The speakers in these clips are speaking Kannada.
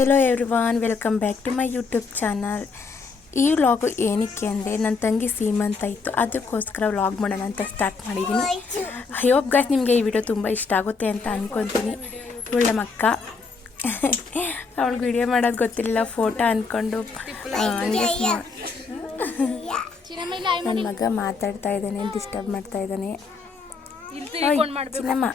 Hello everyone, welcome back to my YouTube channel. ಈ ವ್ಲಾಗು ಏನಕ್ಕೆ ಅಂದರೆ ನನ್ನ ತಂಗಿ ಸೀಮಂತ ಇತ್ತು, ಅದಕ್ಕೋಸ್ಕರ ವ್ಲಾಗ್ ಮಾಡೋಣ ಅಂತ ಸ್ಟಾರ್ಟ್ ಮಾಡಿದ್ದೀನಿ. ಐ ಹೋಪ್ ಗೈಸ್ ನಿಮಗೆ ಈ ವಿಡಿಯೋ ತುಂಬ ಇಷ್ಟ ಆಗುತ್ತೆ ಅಂತ ಅಂದ್ಕೊತೀನಿ. ಇವಳು ನಮ್ಮ ಅಕ್ಕ, ಅವಳಿಗೆ ವಿಡಿಯೋ ಮಾಡೋದು ಗೊತ್ತಿರಲಿಲ್ಲ, ಫೋಟೋ ಅಂದ್ಕೊಂಡು ಹಂಗೆ ನನ್ನ ಮಗ ಮಾತಾಡ್ತಾ ಇದ್ದಾನೆ, ಡಿಸ್ಟರ್ಬ್ ಮಾಡ್ತಾ ಇದ್ದಾನೆ. ಚಿನ್ನಮ್ಮ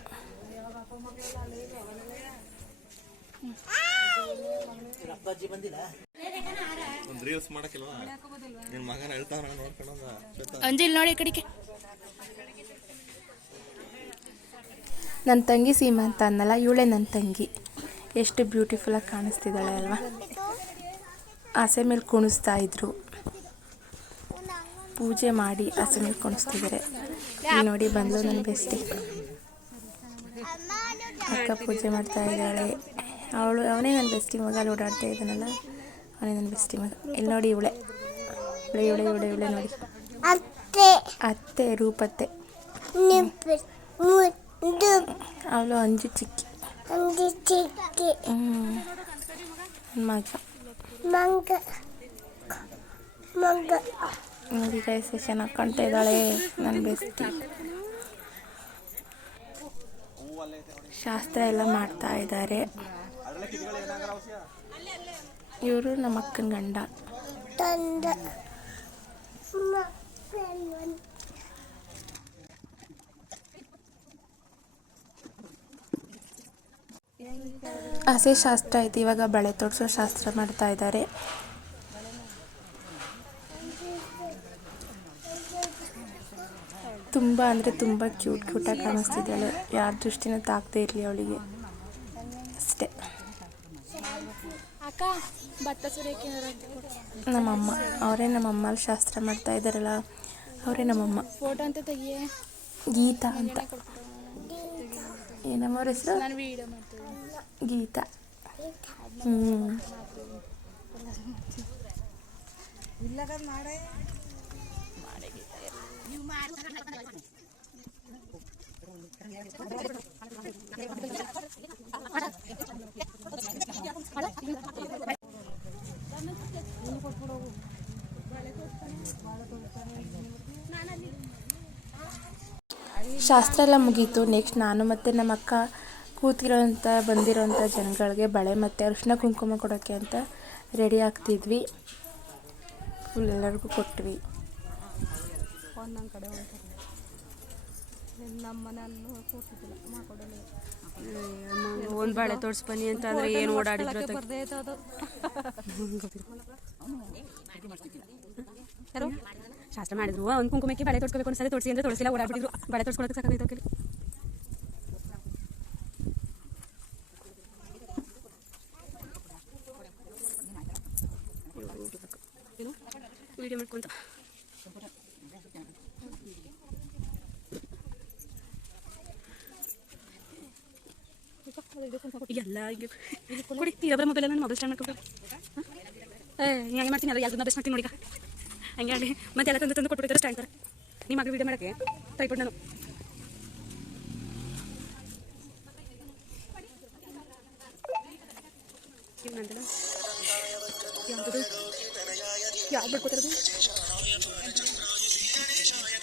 ನೋಡಿ ಕಡೆಗೆ ನನ್ನ ತಂಗಿ ಸೀಮಾ ಅಂತ ಅನ್ನಲ್ಲ, ಇವಳೇ ನನ್ನ ತಂಗಿ. ಎಷ್ಟು ಬ್ಯೂಟಿಫುಲ್ಲಾಗಿ ಕಾಣಿಸ್ತಿದ್ದಾಳೆ ಅಲ್ವಾ. ಆಸೆ ಮೇಲೆ ಕುಣಿಸ್ತಾ ಇದ್ರು, ಪೂಜೆ ಮಾಡಿ ಆಸೆ ಮೇಲೆ ಕುಣಿಸ್ತಿದ್ದಾರೆ. ನೋಡಿ ಬಂದು ನನ್ನ ಬೆಸ್ಟಿ ಅಕ್ಕ ಪೂಜೆ ಮಾಡ್ತಾ ಇದ್ದಾಳೆ. ಅವನೇ ನನ್ನ ಬೆಸ್ಟಿ ಮಗ, ಅಲ್ಲಿ ಓಡಾಡ್ತಾ ಇದ್ದಾನಲ್ಲ, ಅವನೇ ನನ್ನ ಬೆಸ್ಟಿ ಮಗ. ಇಲ್ಲಿ ನೋಡಿ ಇವಳೆ ನೋಡಿ, ಅತ್ತೆ ರೂಪತ್ತೆ. ಅವಳು ಅಂಜು ಚಿಕ್ಕಿ ಮಗ. ನೋಡಿ ಗೈಸ್ ಚೆನ್ನಾಗಿ ಕಾಣ್ತಾ ಇದ್ದಾಳೆ ನನ್ನ ಬೆಸ್ಟಿ. ಶಾಸ್ತ್ರ ಎಲ್ಲ ಮಾಡ್ತಾ ಇದ್ದಾರೆ. ಇವರು ನಮ್ಮ ಅಕ್ಕನ ಗಂಡ. ಹಸೆ ಶಾಸ್ತ್ರ ಆಯ್ತು, ಇವಾಗ ಬಳೆ ತೊಡಿಸೋ ಶಾಸ್ತ್ರ ಮಾಡ್ತಾ ಇದ್ದಾರೆ. ತುಂಬ ಅಂದರೆ ತುಂಬ ಕ್ಯೂಟಾಗಿ ಕಾಣಿಸ್ತಿದ್ದಾಳೆ. ಯಾರ ದೃಷ್ಟಿನ ತಾಕದೇ ಇರಲಿ ಅವಳಿಗೆ ಅಷ್ಟೇ. ನಮ್ಮಮ್ಮ ಅವರೇ, ನಮ್ಮಮ್ಮ ಅಲ್ಲಿ ಶಾಸ್ತ್ರ ಮಾಡ್ತಾ ಇದ್ದಾರಲ್ಲ ಅವರೇ ನಮ್ಮಮ್ಮ. ಫೋಟೋ ಅಂತ ತೆಗಿಯೇ. ಗೀತಾ ಅಂತ, ಏನಮ್ಮ ಅವ್ರ ಹೆಸರು? ಗೀತಾ. ಶಾಸ್ತ್ರ ಎಲ್ಲ ಮುಗೀತು. ನೆಕ್ಸ್ಟ್ ನಾನು ಮತ್ತು ನಮ್ಮ ಅಕ್ಕ ಬಂದಿರೋಂಥ ಜನಗಳಿಗೆ ಬಳೆ ಮತ್ತು ಅರಿಶಿನ ಕುಂಕುಮ ಕೊಡೋಕ್ಕೆ ಅಂತ ರೆಡಿ ಆಗ್ತಿದ್ವಿ. ಫುಲ್ ಎಲ್ಲರಿಗೂ ಕೊಟ್ವಿ. ಒಂದು ಬಳೆ ತೋರ್ಸ್ ಬನ್ನಿ ಅಂತ ಅಂದ್ರೆ ಏನು ಓಡಾಡಿದ್ರು. ಶಾಸ್ತ್ರ ಮಾಡಿದ್ರು, ಒಂದು ಕುಂಕುಮಕ್ಕೆ ಬಳೆ ತೋರಿಸ್ಕೋಬೇಕು ಒಂದ್ಸರಿ ತೋರಿಸಿ ಅಂದ್ರೆ ತೋರಿಸಿಲ್ಲ, ಓಡಾಡ್ಬಿಟ್ಟಿದ್ರು. ಬಳೆ ತೋರಿಸ್ಕೊಳಕ್ಕೆ ಸಾಕಾಗೈತೆ. ವಿಡಿಯೋ ಮಾಡ್ಕೊಂತ ಎಲ್ಲ ಕೊಡಿತೀರ ಬರ ಮೊಬೈಲ್ ನನ್ನ ಮೊಬೈಲ್ ಸ್ಟಾರ್ಟ್ ಮಾಡ್ಕೊಬೇಕು. ಹಂಗೆ ಮಾಡ್ತೀನಿ, ಅಲ್ಲ ಯಾವ್ದನ್ನ ಬೆಸ್ಟ್ ಮಾಡ್ತೀನಿ ನೋಡಿ. ಹಂಗೆ ಆಗಲಿ ಮತ್ತೆ ಎಲ್ಲ ತಂದು ಕೊಟ್ಬಿಡ್ತಾರೆ ಸ್ಟ್ಯಾಂಡ್ ಥರ. ನಿಮ್ಮ ಮಗಳು ವಿಡಿಯೋ ಮಾಡೋಕ್ಕೆ ಟ್ರೈಪೋಡ್ ನಾನು ಏನಂತಲ್ಲ ಯಾವುದು ಯಾವ್ದು ಬಿಡ್ಕೋತಾರದು.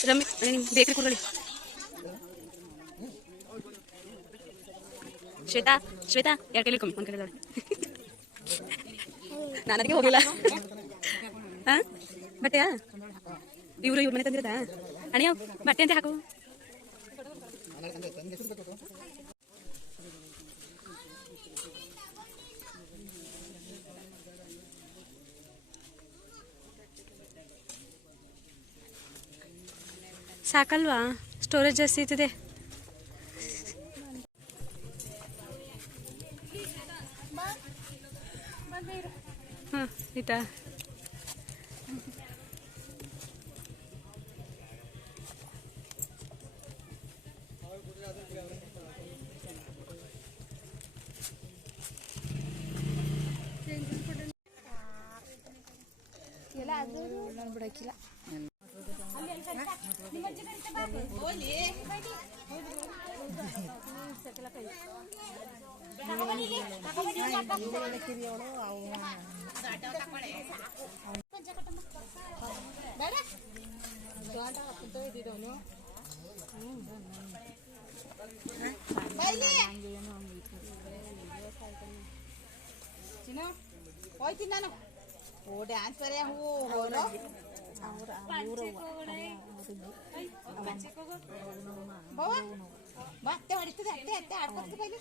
ರಮ್ಮಿ ನಿಮ್ಮ ಬೇಕ್ರಿ ಕೊಡಲಿ. ಶ್ವೇತಾ ಎರಡು ಕೈಲಿ ಕಮ್ಮಿ, ಒಂದು ಕೈಲಿ ನೋಡಿ. ನಾನು ಅದಕ್ಕೆ ಹೋಗಿಲ್ಲ. ಹಾಂ ಬಟ್ಟೆಯಾ ಇವ್ರ ಮನೆ ತಂದಿರೋದಾ? ಅಣ್ಣ ಬಟ್ಟೆ ಅಂತ ಹಾಕು. ಸಾಕಲ್ವಾ? ಸ್ಟೋರೇಜ್ ಜಾಸ್ತಿ ಇರ್ತದೆ. ಹಾಂ ಆಯ್ತಾ? ಬಿಡಕ್ಕಿಲ್ಲ. ಹೋಯ್ತೀನಿ ನಾನು ಓ ಡ್ಯಾನ್ಸ್ ಬರೇ ಹೂ ಹೋಲೋ ಮತ್ತೆ ಹೊಡಿತದೆ ಅತ್ತೆ ಅತ್ತೆ ಆಡ್ಕೊತ ಬೈಲಿ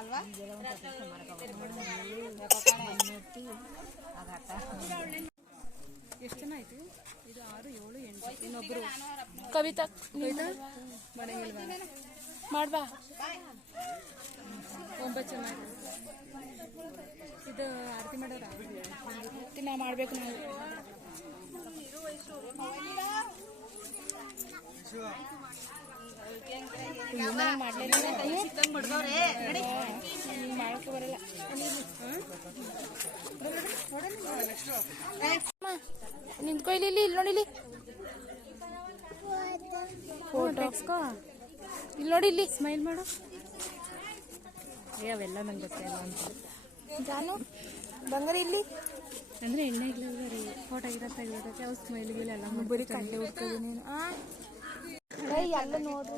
ಅಲ್ವಾ ಎಷ್ಟು ಜನ ಆಯ್ತು ಇದು 6 7 8 ಇನ್ನೊಬ್ರು ಕವಿತಾ ಮಾಡ್ಬಾ 9 ಜನ ಆಯ್ತು ಇದು ಆರತಿ ಮಾಡೋರ ನಾ ಮಾಡ್ಬೇಕು ನಾವು ಮಾಡಕ್ಕೆ ಬರಲ್ಲ ನಿಂತ್ಕೊ ಇಲ್ಲಿ ಇಲ್ಲಿ ನೋಡಿಲಿ ಫೋಟೋ ಇಲ್ಲಿ ನೋಡಿ ಇಲ್ಲಿ ಸ್ಮೈಲ್ ಮಾಡು ಅವೆಲ್ಲ ನಂಗೆ ಗೊತ್ತಿಲ್ಲ ಅಂತ ಜಾನು ಬಂಗಾರ ಇಲ್ಲಿ ಅಂದರೆ ಎಣ್ಣೆ ಇಲ್ಲ ರೀ ಫೋಟೋ ಗಿಡ ತೆಗಿಯೋದಕ್ಕೆ ಅವ್ರು ಸ್ಮೈಲ್ಗಿಲ್ಲ ಎಲ್ಲ ಬರೀ ಕಂಡೆ ಹುಡ್ಕೋದು ನೀನು ಎಲ್ಲ ನೋಡ್ರಿ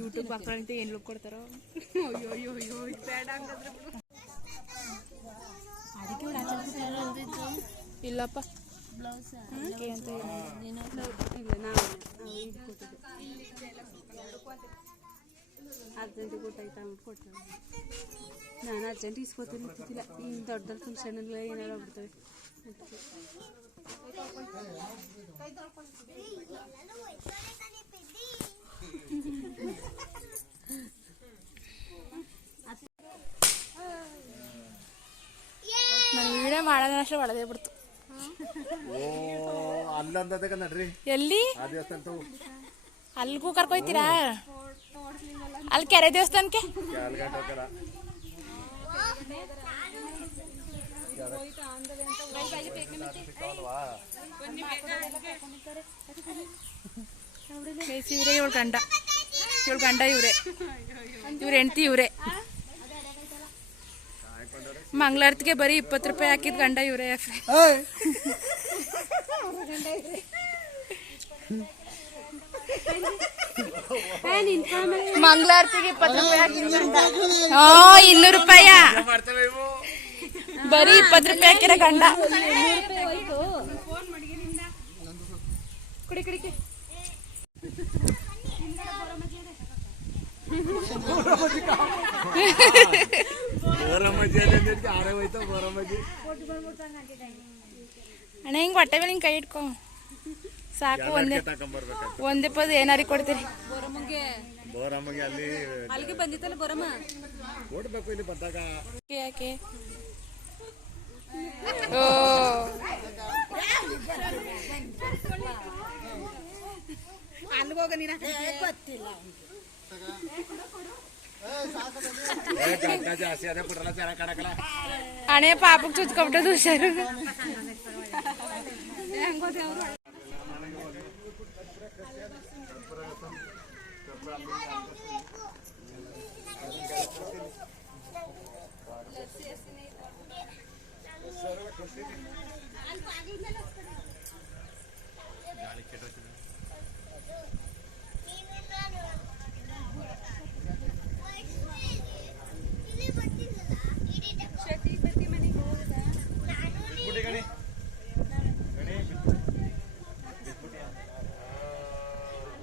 ಯೂಟ್ಯೂಬ್ ಹಾಕೋಂತ ಏನು ಲುಕ್ ಕೊಡ್ತಾರೋ ಅಯ್ಯೋ ಅಯ್ಯೋ ಅಯ್ಯೋ ಬೇಡ ಹಂಗಾದ್ರೆ ಅದಕ್ಕೆ ಇಲ್ಲಪ್ಪ ಅಂತ ಅರ್ಜೆಂಟಿಗೆ ಗೊತ್ತಾಯ್ತಾ ಅಂದ್ಬಿಟ್ಟು ಕೊಟ್ಟೆ ನಾನು ಅರ್ಜೆಂಟ್ ಇಸ್ಕೊತೀನಿ ಇರ್ತಿದ್ದಿಲ್ಲ ದೊಡ್ಡ ದೊಡ್ಡ ಫಂಕ್ಷನ್ಗಳು ಏನಾರು ಆಗ್ಬಿಡ್ತವೆ ನಾನು ವಿಡಿಯೋ ಮಾಡೋದಷ್ಟೇ ಒಳದೇ ಬಿಡ್ತು ಅಲ್ಲಂದಕ್ಕೆ ನಡ್ರಿ ಎಲ್ಲಿ ಆ ದೇವಸ್ಥಾನ ಅಲ್ಗೂ ಕರ್ಕೊಯ್ತೀರಾ ಅಲ್ಲಿ ಕೆರೆ ದೇವಸ್ಥಾನಕ್ಕೆ ಕ್ಯಾಲ್ಗಟ್ ಹೋಗಲ್ಲ ಇವರೇ ಇವಳು ಗಂಡ ಇವರೇ ಇವ್ರ ಹೆಂಡತಿ ಇವರೇ ಮಂಗಳಾರತಿಗೆ ಬರೀ 20 ರೂಪಾಯಿ ಹಾಕಿದ್ ಗಂಡ ಇವರೇ ಮಂಗಳಾರತಿಗೆ 20 ರೂಪಾಯಿ ಹಾಕಿದ್ ಗಂಡ 200 ರೂಪಾಯ ಬರೀ 20 ರೂಪಾಯಿ ಹಾಕಿರೋ ಗಂಡ ಅಣ್ಣ ಹಿಂಗ್ ಹೊಟ್ಟೆ ಮೇಲೆ ಹಿಂಗ್ ಕೈ ಇಟ್ಕೊ ಸಾಕು ಒಂದೇ ಪದ ಏನಾರು ಕೊಡ್ತೀರಿ ಬೋರಮ್ಮಗೆ ಅಲ್ಲಿ ಅಲ್ಲಿಗೆ ಬಂದಿತ್ತಲ್ಲ ಬರಮ್ಮ ಕೊಡ್ಬೇಕು ಇಲ್ಲಿ ಬಂದಾಗ ಯಾಕೆ ಓ ಅಲ್ಲಿಗೋಗ ನೀನು ಗೊತ್ತಿಲ್ಲ ಜಾಸ್ತಿ ಅದೇ ಬಿಟ್ರಲ್ಲ ಚೆನ್ನಾಗಿ ಕಾಣಕಲ್ಲ ಹಣೆ ಪಾಪಕ್ಕೆ ಚುಚ್ಕೊಬಿಟ್ಟದು ಹುಷಾರು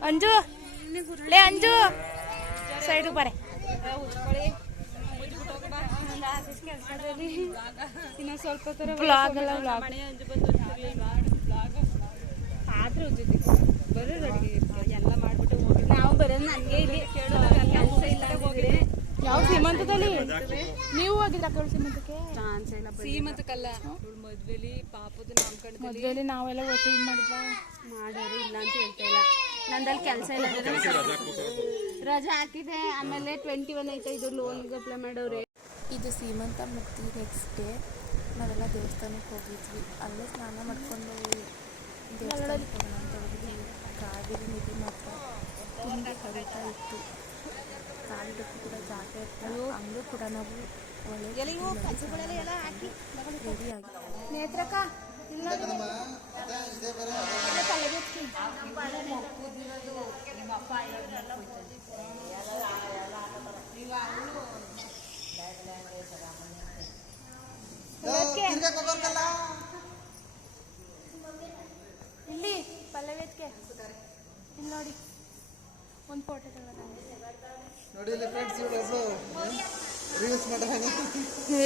ಅಂಜು ಲೇ ಅಂಜು ಸೈಡ್ ಬರೆ ಇನ್ನೊಂದು ಸ್ವಲ್ಪ ತರ ವ್ಲಾಗ್ ಅಲ್ಲ ವ್ಲಾಗ್ ಆದ್ರೂ ಬರೀ ಅಡುಗೆ ಎಲ್ಲ ಮಾಡ್ಬಿಟ್ಟು ಹೋಗಿ ನಾವು ಬರೋದು ನನಗೆ ಇಲ್ಲಿ ಕೆಲಸ ಇಲ್ಲ ಹೋಗಿದ್ರೆ ಯಾವ ಸೀಮಂತದಲ್ಲಿ ನೀವು ಹೋಗಿದ್ರ ಕಳು ಸೀಮಂತಕ್ಕೆ ಚಾನ್ಸ್ ಇಲ್ಲ ಸೀಮಂತಕ್ಕಲ್ಲ ಮದ್ವೆಲಿ ಪಾಪದ ನಾಮಕರಣದಲ್ಲಿ ಮದ್ವೆಲಿ ನಾವೆಲ್ಲ ಒಟ್ಟು ಇದು ಮಾಡಿದ್ವಾ ಮಾಡೋರು ಇಲ್ಲ ಅಂತ ಹೇಳ್ತಾ ಇಲ್ಲ ನಂದಲ್ಲಿ ಕೆಲಸ ಇಲ್ಲ ರಜಾ ಹಾಕಿದೆ ಆಮೇಲೆ 21 ಐತೆ ಇದು ಲೋನ್ಗೆ ಅಪ್ಲೈ ಮಾಡೋರೆ ಇದು ಸೀಮಂತ ಮುಕ್ತಿ ನೆಕ್ಸ್ಟ್ ಡೇ ನಾವೆಲ್ಲ ದೇವಸ್ಥಾನಕ್ಕೆ ಹೋಗಿದ್ವಿ ಅಲ್ಲೇ ಸ್ನಾನ ಮಾಡ್ಕೊಂಡು ದೇವಸ್ಥಾನಕ್ಕೆ ಹೋಗೋಣ ಅಂತ ಹೋಗಿದ್ವಿ. ಕಾವೇರಿ ನದಿ ಮಾತ್ರ ತುಂಬಿ ಹರಿತಾ ಇತ್ತು. ಕಾಲಿಡಕ್ಕೂ ಕೂಡ ಜಾಗ ಇತ್ತು. ಹಂಗೂ ಕೂಡ ನಾವು ಒಳ್ಳೆ ರೆಡಿಯಾಗಿ ನೇತ್ರಕ್ಕ ಇಲ್ಲ ಇಲ್ಲಿ ಪಲ್ಲವೇತ್ಗೆ ಇಲ್ಲಿ ನೋಡಿ ಒಂದು ಫೋಟೋ ತಗೊಳ್ಳೋಣ. ನೋಡಿ ಫ್ರೆಂಡ್ಸ್ ಇವಳು ರೀಲ್ಸ್ ಮಾಡೋಣ.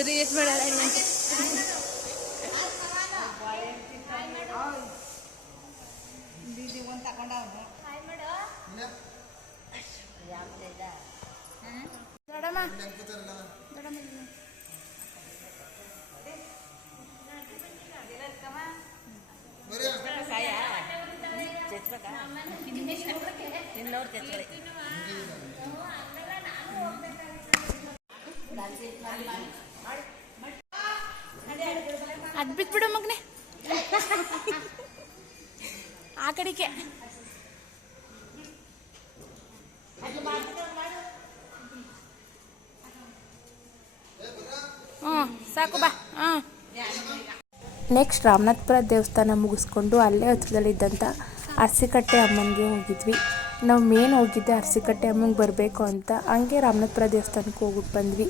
ರೀಲ್ಸ್ ಮಾಡಲ್ಲ ಬೀದಿ ಒಂದು ತಗೊಂಡವನು ದೊಡ್ಡಮ್ಮ ಅದು ಬಿಟ್ಬಿಡು ಮಗನೆ ಆ ಕಡೆಗೆ. ಸಾಕು ಬಾ. ನೆಕ್ಸ್ಟ್ ರಾಮನಾಥಪುರ ದೇವಸ್ಥಾನ ಮುಗಿಸ್ಕೊಂಡು ಅಲ್ಲೇ ಹತ್ರದಲ್ಲಿದ್ದಂಥ ಅರಸಿಕಟ್ಟೆ ಅಮ್ಮನಿಗೆ ಹೋಗಿದ್ವಿ. ನಾವು ಮೇನ್ ಹೋಗಿದ್ದೆ ಅರಸಿಕಟ್ಟೆ ಅಮ್ಮಂಗೆ ಬರಬೇಕು ಅಂತ. ಹಂಗೆ ರಾಮನಾಥಪುರ ದೇವಸ್ಥಾನಕ್ಕೆ ಹೋಗ್ಬಿಟ್ಟು ಬಂದ್ವಿ.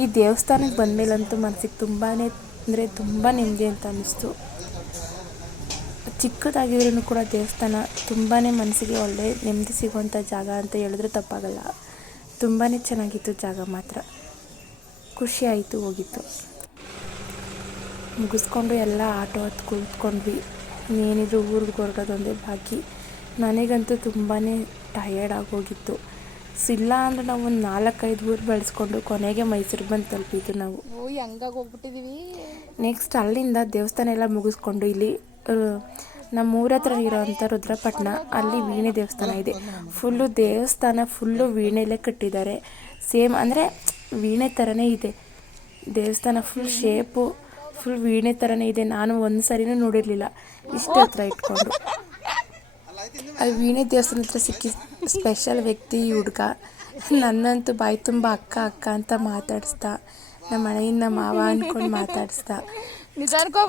ಈ ದೇವಸ್ಥಾನಕ್ಕೆ ಬಂದಮೇಲಂತೂ ಮನಸ್ಸಿಗೆ ತುಂಬಾ ಅಂದರೆ ತುಂಬ ನೆಮ್ಮದಿ ಅಂತ ಅನ್ನಿಸ್ತು. ಚಿಕ್ಕದಾಗಿದ್ರೂ ಕೂಡ ದೇವಸ್ಥಾನ ತುಂಬಾ ಮನಸ್ಸಿಗೆ ಒಳ್ಳೆ ನೆಮ್ಮದಿ ಸಿಗುವಂಥ ಜಾಗ ಅಂತ ಹೇಳಿದ್ರೆ ತಪ್ಪಾಗಲ್ಲ. ತುಂಬಾ ಚೆನ್ನಾಗಿತ್ತು ಜಾಗ ಮಾತ್ರ. ಖುಷಿ ಆಯಿತು ಹೋಗಿತ್ತು. ಮುಗಿಸ್ಕೊಂಡು ಎಲ್ಲ ಆಟೋ ಹತ್ತು ಕುಳಿತ್ಕೊಂಡ್ವಿ. ಇನ್ನೇನಿದ್ರು ಊರಿಗೆ ಹೊರಡೋದೊಂದೇ ಬಾಕಿ. ನನಗಂತೂ ತುಂಬಾ ಟಯರ್ಡ್ ಆಗೋಗಿತ್ತು. ಇಲ್ಲ ಅಂದರೆ ನಾವು ಒಂದು 4-5 ಊರು ಬೆಳೆಸ್ಕೊಂಡು ಕೊನೆಗೆ ಮೈಸೂರಿಗೆ ಬಂದು ತಲುಪಿದ್ದು ನಾವು. ಹಂಗಾಗಿ ಹೋಗ್ಬಿಟ್ಟಿದೀವಿ. ನೆಕ್ಸ್ಟ್ ಅಲ್ಲಿಂದ ದೇವಸ್ಥಾನ ಎಲ್ಲ ಮುಗಿಸ್ಕೊಂಡು ಇಲ್ಲಿ ನಮ್ಮ ಊರ ಹತ್ರ ಇರೋವಂಥ ರುದ್ರಪಟ್ಟಣ, ಅಲ್ಲಿ ವೀಣೆ ದೇವಸ್ಥಾನ ಇದೆ. ಫುಲ್ಲು ದೇವಸ್ಥಾನ ಫುಲ್ಲು ವೀಣೆಯಲ್ಲೇ ಕಟ್ಟಿದ್ದಾರೆ. ಸೇಮ್ ಅಂದರೆ ವೀಣೆ ಥರನೇ ಇದೆ ದೇವಸ್ಥಾನ. ಫುಲ್ ಶೇಪು ಫುಲ್ ವೀಣೆ ಥರನೇ ಇದೆ. ನಾನು ಒಂದು ಸರಿನೂ ನೋಡಿರಲಿಲ್ಲ ಇಷ್ಟು ಹತ್ರ ಇಟ್ಕೊಂಡು. ಅಲ್ಲಿ ವೀಣೆ ದೇವಸ್ಥಾನ ಹತ್ರ ಸಿಕ್ಕಿ ಸ್ಪೆಷಲ್ ವ್ಯಕ್ತಿ ಈ ಹುಡುಗ. ನನ್ನಂತೂ ಬಾಯಿ ತುಂಬ ಅಕ್ಕ ಅಕ್ಕ ಅಂತ ಮಾತಾಡಿಸ್ದ. ನಮ್ಮ ಮನೆಯಿಂದ ಮಾವ ಅಂದ್ಕೊಂಡು ಮಾತಾಡಿಸ್ದ.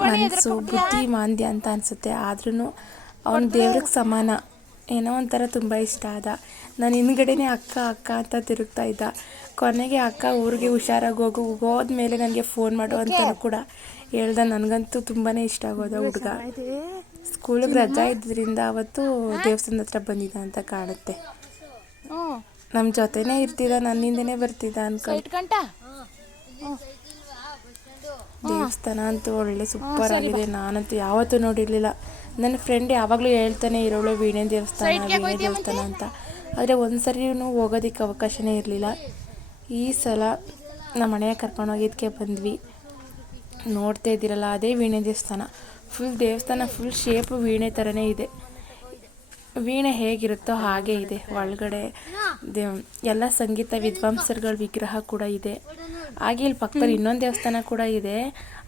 ಮನಸ್ಸು ಬುದ್ಧಿ ಮಾಂದ್ಯ ಅಂತ ಅನಿಸುತ್ತೆ. ಆದ್ರೂ ಅವನು ದೇವ್ರಿಗೆ ಸಮಾನ. ಏನೋ ಒಂಥರ ತುಂಬ ಇಷ್ಟ ಆದ. ನಾನು ಹಿಂದ್ಗಡೆನೇ ಅಕ್ಕ ಅಕ್ಕ ಅಂತ ತಿರುಗ್ತಾ ಇದ್ದ. ಕೊನೆಗೆ ಅಕ್ಕ ಊರಿಗೆ ಹುಷಾರಾಗಿ ಹೋದ್ಮೇಲೆ ನನಗೆ ಫೋನ್ ಮಾಡು ಅಂತಲೂ ಕೂಡ ಹೇಳ್ದ. ನನಗಂತೂ ತುಂಬಾ ಇಷ್ಟ ಆಗೋದ ಹುಡುಗ. ಸ್ಕೂಲಿಗೆ ರಜಾ ಇದ್ದರಿಂದ ಅವತ್ತು ದೇವಸ್ಥಾನದ ಹತ್ರ ಬಂದಿದ್ದ ಅಂತ ಕಾಣುತ್ತೆ. ನಮ್ಮ ಜೊತೆನೇ ಇರ್ತಿದ್ದ, ನನ್ನಿಂದನೇ ಬರ್ತಿದ್ದ ಅನ್ಕೊಂಡು. ದೇವಸ್ಥಾನ ಅಂತೂ ಒಳ್ಳೆ ಸೂಪರ್ ಆಗಿದೆ. ನಾನಂತೂ ಯಾವತ್ತೂ ನೋಡಿರಲಿಲ್ಲ. ನನ್ನ ಫ್ರೆಂಡ್ ಯಾವಾಗಲೂ ಹೇಳ್ತಾನೆ ಇರೋಳು ವೀಣೆ ದೇವಸ್ಥಾನ ಅಂತ. ಆದರೆ ಒಂದು ಸರಿನೂ ಹೋಗೋದಕ್ಕೆ ಅವಕಾಶನೇ ಇರಲಿಲ್ಲ. ಈ ಸಲ ನಮ್ಮ ಮನೆಯ ಕರ್ಕೊಂಡೋಗಿದ್ದಕ್ಕೆ ಬಂದ್ವಿ. ನೋಡ್ತಾ ಇದ್ದೀರಲ್ಲ, ಅದೇ ವೀಣೆ ದೇವಸ್ಥಾನ. ಫುಲ್ ದೇವಸ್ಥಾನ ಫುಲ್ ಶೇಪು ವೀಣೆ ಥರನೇ ಇದೆ. ವೀಣೆ ಹೇಗಿರುತ್ತೋ ಹಾಗೆ ಇದೆ. ಒಳಗಡೆ ಎಲ್ಲ ಸಂಗೀತ ವಿದ್ವಾಂಸರುಗಳ ವಿಗ್ರಹ ಕೂಡ ಇದೆ. ಹಾಗೆ ಇಲ್ಲಿ ಪಕ್ಕದಲ್ಲಿ ಇನ್ನೊಂದು ದೇವಸ್ಥಾನ ಕೂಡ ಇದೆ.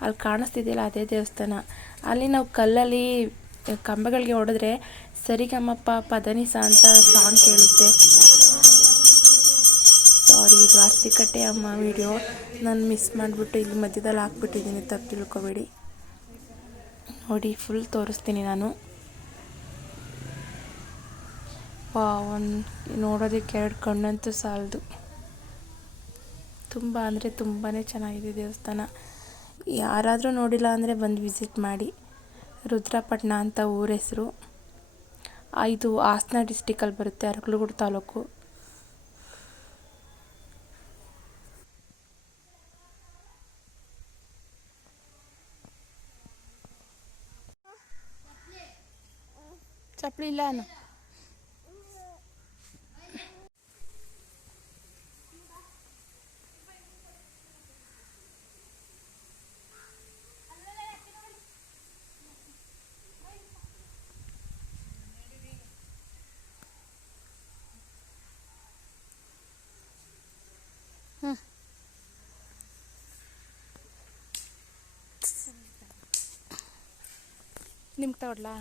ಅಲ್ಲಿ ಕಾಣಿಸ್ತಿದೆಯಲ್ಲ ಅದೇ ದೇವಸ್ಥಾನ. ಅಲ್ಲಿ ನಾವು ಕಲ್ಲಲ್ಲಿ ಕಂಬಗಳಿಗೆ ಹೊಡೆದ್ರೆ ಸರಿಗಮಪ ಪದನಿಸ ಅಂತ ಸಾಂಗ್ ಕೇಳುತ್ತೆ. ಸಾರಿ, ಇದು ಅರಸಿಕಟ್ಟೆ ಅಮ್ಮ ವಿಡಿಯೋ ನಾನು ಮಿಸ್ ಮಾಡಿಬಿಟ್ಟು ಇಲ್ಲಿ ಮಧ್ಯದಲ್ಲಿ ಹಾಕ್ಬಿಟ್ಟಿದ್ದೀನಿ, ತಪ್ಪು ತಿಳ್ಕೊಬೇಡಿ. ನೋಡಿ ಫುಲ್ ತೋರಿಸ್ತೀನಿ ನಾನು. ನೋಡೋದಕ್ಕೆ 2 ಕಣ್ಣಂತೂ ಸಾಲದು. ತುಂಬ ಅಂದರೆ ತುಂಬಾ ಚೆನ್ನಾಗಿದೆ ದೇವಸ್ಥಾನ. ಯಾರಾದರೂ ನೋಡಿಲ್ಲ ಅಂದರೆ ಬಂದು ವಿಸಿಟ್ ಮಾಡಿ. ರುದ್ರಪಟ್ಟಣ ಅಂತ ಊರ ಹೆಸರು. ಇದು ಹಾಸನ ಡಿಸ್ಟಿಕಲ್ಲಿ ಬರುತ್ತೆ, ಅರಕಲಗೂಡು ತಾಲೂಕು. ಚಪ್ಪಲಿ ಇಲ್ಲ ನಿಮ್ಗೆ ತಗೊಡ್ಲಾ?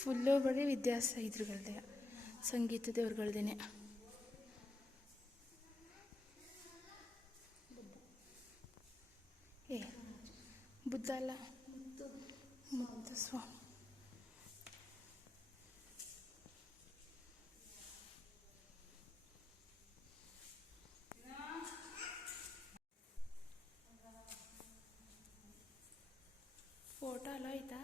ಫುಲ್ಲು ಬರೀ ವಿದ್ಯಾಸ ಇದ್ರಗಳ್ದೆ ಸಂಗೀತ ದೇವ್ರಗಳ್ದೇನೆ. ಏ ಬುದ್ಧ ಅಲ್ಲ, ಮುದ್ದು ಸ್ವಾಮಿ. ಫೋಟೋ ಅಲ್ಲ ಆಯ್ತಾ?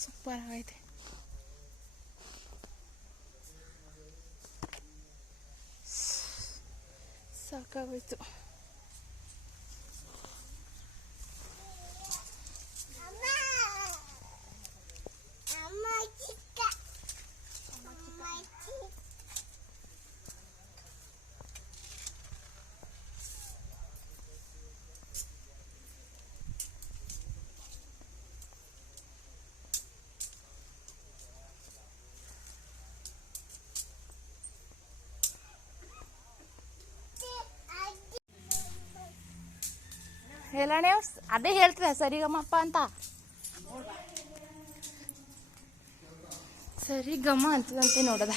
ಸೂಪರ್ ಆಗೈತೆ. ಸಾಕಾಗೋಯ್ತು. ಹೇಳಣೆ ಅದೇ ಹೇಳ್ತೀರ ಸರಿಗಮ್ಮಪ್ಪ ಅಂತ. ಸರಿಗಮ್ಮ ಅಂತದಂತೆ ನೋಡದ.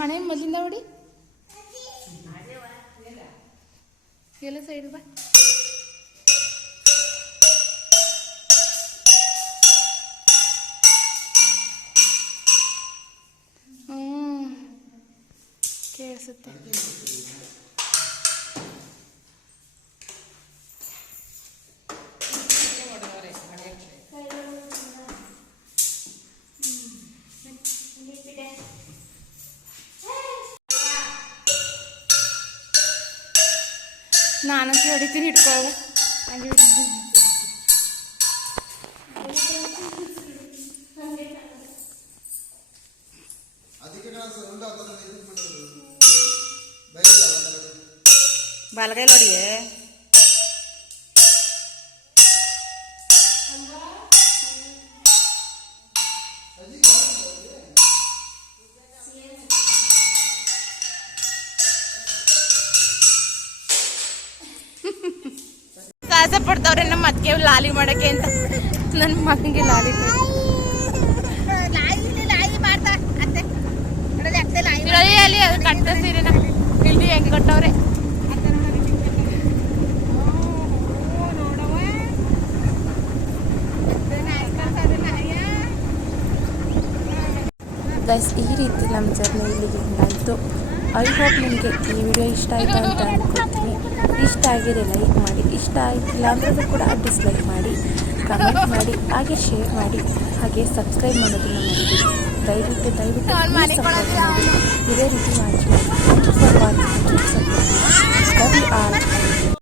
ಹಣೆ ಮೊದಲಿಂದ ಹೊಡಿ ಎಲ್ಲ ಸೈಡ್ ಬಾ. ಕೇಳಿಸುತ್ತೆ. ನಾನು ಹೊಡಿತೀನಿ, ಇಟ್ಕೊಳ್ಳ ಹಂಗೆ. ಬಲಗೈ ನೋಡಿಯೇ ಆಸೆ ಪಡ್ತಾವ್ರೆ ನಮ್ಮ ಅದಕ್ಕೆ ಲಾಲಿ ಮಾಡಕ್ಕೆ ಅಂತ. ನನ್ನ ಮಗನಿಗೆ ಲಾಲಿ ಅಲ್ಲಿ ಅದು ಕಟ್ಟ ಸೀರೆನ ಇಲ್ಲಿ ಹೆಂಗೆ ಕಟ್ಟವ್ರೆ. ಗೈಸ್, ಈ ರೀತಿ ನಮ್ಮ ಜರ್ನಿ ಇಲ್ಲಿಗೆ ಹಿಂಗಾಯಿತು. ಐ ಹೋಪ್ ನಿಮಗೆ ಈ ವಿಡಿಯೋ ಇಷ್ಟ ಆಯಿತು ಅಂತ ಅನ್ಕೊಳ್ತೀನಿ. ಇಷ್ಟ ಆಗಿದೆ ಲೈಕ್ ಮಾಡಿ, ಇಷ್ಟ ಆಗಿಲ್ಲ ಅಂದ್ರೂ ಕೂಡ ಡಿಸ್ಲೈಕ್ ಮಾಡಿ, ಕಮೆಂಟ್ ಮಾಡಿ, ಹಾಗೆ ಶೇರ್ ಮಾಡಿ, ಹಾಗೆ ಸಬ್ಸ್ಕ್ರೈಬ್ ಮಾಡೋದನ್ನು ಮರಿಬೇಡಿ. ದಯವಿಟ್ಟು ಸಪೋರ್ಟ್ ಮಾಡಿ. ಇದೇ ರೀತಿ ಮಾಡಿ.